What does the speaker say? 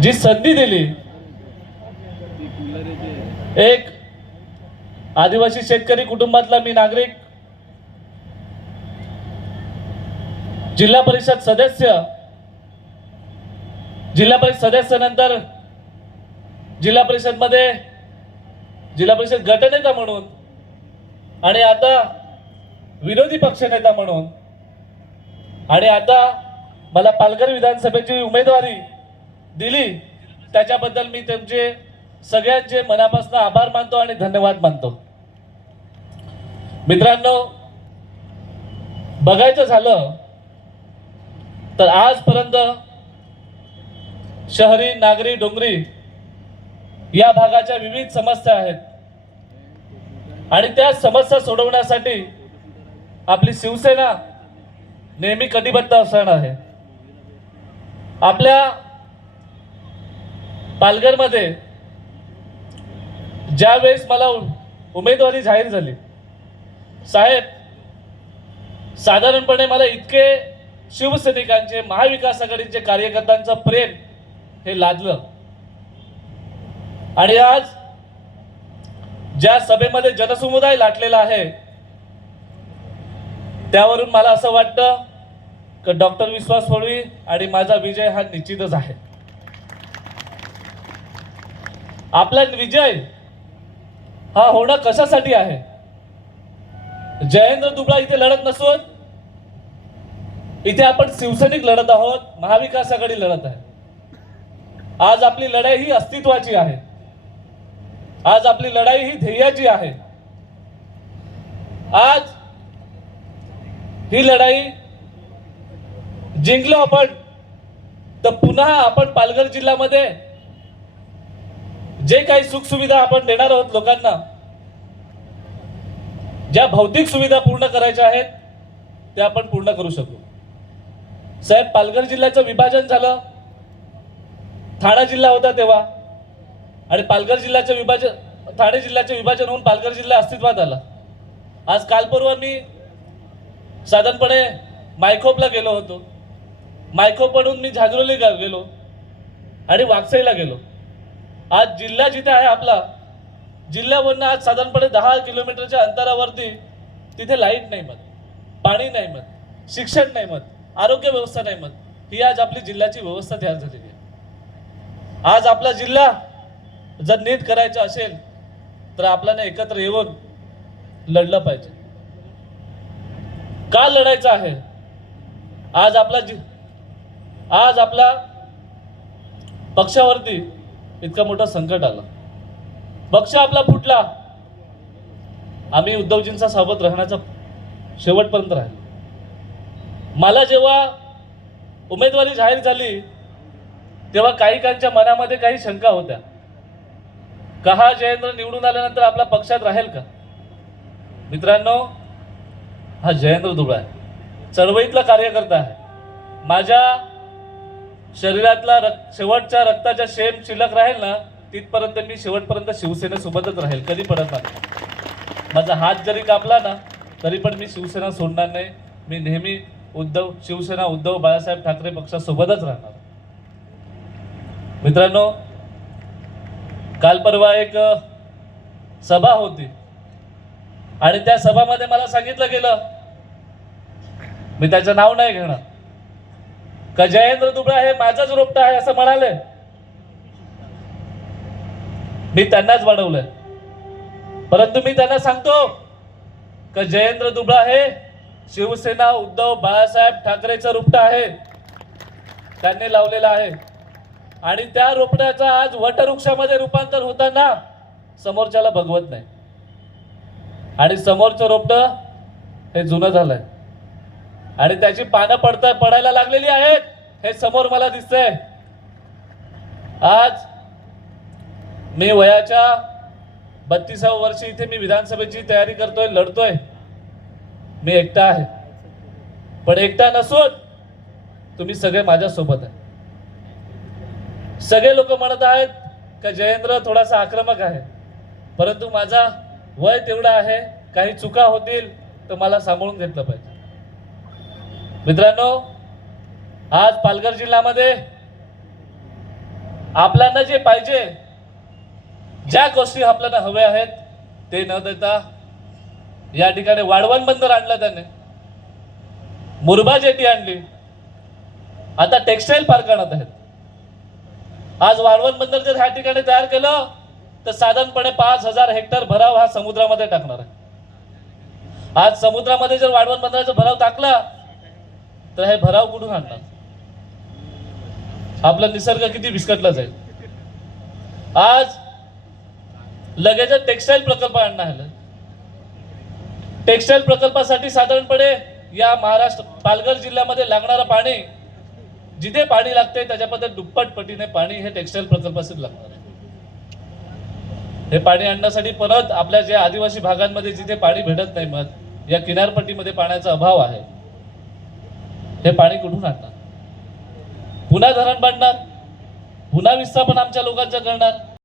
जी संधी दिली. एक आदिवासी शेतकरी कुटुंबातला मी नागरिक जिल्हा परिषद सदस्य जिल्हा परिषद सदस्यानंतर जिल्हा परिषदमध्ये जिल्हा परिषद गटनेता म्हणून आणि आता विरोधी पक्षनेता म्हणून आणि आता मला पालघर विधानसभेची उमेदवारी दिली. त्याच्याबद्दल मी त्यांचे सगळ्यांचे मनापासून आभार मानतो आणि धन्यवाद मानतो. मित्रांनो बघायचं झालं तर आजपर्यंत शहरी नागरी डोंगरी या भागाच्या विविध समस्या आहेत. आणि त्या समस्या सोडवण्यासाठी आपली शिवसेना नेहमी कटिबद्ध असणार आहे. आपल्या पालघरमध्ये ज्या वेळेस मला उमेदवारी जाहीर झाली साहेब साधारणपणे मला इतके शिवसैनिकांचे महाविकास आघाडीचे कार्यकर्त्यांचं प्रेम हे लादलं. आणि आज ज्या सभेमध्ये जनसमुदाय लाटलेला आहे त्यावरून मला असं वाटतं की डॉक्टर विश्वास फळवी आणि माझा विजय हा निश्चितच आहे. आपला विजय हा होणं कशासाठी आहे? जयेंद्र दुबळा इथे लढत नसून इथे आपण शिवसैनिक लढत आहोत महाविकास आघाडी लढत आहे. आज आपली लढाई ही अस्तित्वाची आहे. आज आपली लढाई ही ध्येयाची आहे. आज ही लढाई जिंकलो आपण तर पुन्हा आपण पालघर जिल्ह्यामध्ये जे काही सुखसुविधा आपण देणार आहोत लोकांना ज्या भौतिक सुविधा पूर्ण करायच्या आहेत त्या आपण पूर्ण करू शकू. साहेब पालघर जिल्ह्याचं विभाजन झालं. ठाणा जिल्हा होता तेव्हा. आणि पालघर जिल्ह्याचं विभाजन ठाणे जिल्ह्याचे विभाजन होऊन पालघर जिल्हा अस्तित्वात आला. आज कालपर्वा मी साधारणपणे मायखोपला गेलो होतो. मायखोपडून मी झागरोली गा- गेलो. आणि वाकसाईला गेलो. आज जिल्हा जिथे आहे आपला जिल्ह्यावरनं आज साधारणपणे दहा किलोमीटरच्या अंतरावरती तिथे लाइट नाही मत पाणी नाही मत शिक्षण नाही मत आरोग्य व्यवस्था नाही मत ही आज आपली जिल्ह्याची व्यवस्था तयार झालेली आहे. आज आपला जिल्हा जर नीट करायचा असेल तर आपल्याला एकत्र येऊन लढलं पाहिजे. का लढायचं आहे? आज आपला जि आज आपला पक्षावरती इतकं मोठं संकट आलं. पक्ष आपला फुटला. आम्ही उद्धवजींचा सोबत राहण्याचा शेवटपर्यंत राहिलो. मला जेव्हा उमेदवारी जाहीर झाली तेव्हा काही काहींच्या मनामध्ये काही शंका होत्या. का हा जयेंद्र निवडून आल्यानंतर आपला पक्षात राहील का? मित्रांनो हा जयेंद्र दुबळा आहे. चळवळीतला कार्यकर्ता आहे. माझ्या शरीरातला रक्त शेवटच्या रक्ताच्या शेम शिल्लक राहील ना तिथपर्यंत मी शेवटपर्यंत शिवसेनेसोबतच राहील कधी पडत नाही. माझा हात जरी कापला ना तरी पण मी शिवसेना सोडणार नाही. मी नेहमी उद्धव शिवसेना उद्धव बाळासाहेब ठाकरे पक्षासोबतच राहणार. मित्रांनो काल परवा एक सभा होती. आणि त्या सभामध्ये मला सांगितलं गेलं मी त्याचं नाव नाही घेणार. का जयेंद्र दुबळा हे माझाच रोपट आहे असं म्हणाले. मी त्यांनाच वाढवलंय परंतु मी त्यांना सांगतो का जयेंद्र दुबळा हे शिवसेना उद्धव बाळासाहेब ठाकरेचं रुपट आहे. त्यांनी लावलेलं आहे. आणि त्या रोपट्याचं आज वटवृक्षामध्ये रूपांतर होताना समोरच्याला भगवत नाही. आणि समोरचं रोपटं हे जुनं झालंय. आणि त्याची पानं पडता पडायला लागलेली आहेत. हे समोर मला दिसतंय. आज मी वयाच्या बत्तीसाव्या वर्षी इथे मी विधानसभेची तयारी करतोय लढतोय. मी एकटा आहे. पण एकटा नसून तुम्ही सगळे माझ्यासोबत आहे. सगळे लोक म्हणत आहेत का जयेंद्र थोडासा आक्रमक आहे. परंतु माझा वय तेवढा आहे काही चुका होतील तर मला सांभाळून घेतलं पाहिजे. मित्रांनो आज पालघर जिल्ह्यामध्ये आपल्याला जे पाहिजे ज्या गोष्टी आपल्याला हव्या आहेत ते न देता या ठिकाणी वाढवण बंदर आणलं त्याने. मुरबा जेटी आणली. आता टेक्सटाईल पार्क आणत आहेत. आज वाढवण बंदर जर ह्या ठिकाणी तयार केलं तर साधारणपणे पाच हजार हेक्टर भराव हा समुद्रामध्ये टाकणार आहे. आज समुद्रामध्ये जर वाढवण बंदराचा भराव टाकला तर हे भराव कुठून आणणार? आपला निसर्ग किती बिस्कटला जाईल? आज लगेच टेक्सटाईल प्रकल्प आणणार आहे. टेक्सटाईल प्रकल्पासाठी साधारणपणे या महाराष्ट्र पालघर जिल्ह्यामध्ये लागणारं पाणी जिथे पाणी लागते त्याच्यामध्ये दुप्पट पटीने पाणी हे टेक्सटाईल प्रकल्पासाठी लागणार आहे. हे पाणी आणण्यासाठी परत आपल्या ज्या आदिवासी भागांमध्ये जिथे पाणी भेटत नाही मग या किनारपट्टीमध्ये पाण्याचा अभाव आहे. हे पाणी कुठून आणणार? पुन्हा धरण बांधणार? पुन्हा विस्थापन आमच्या लोकांचं करणार?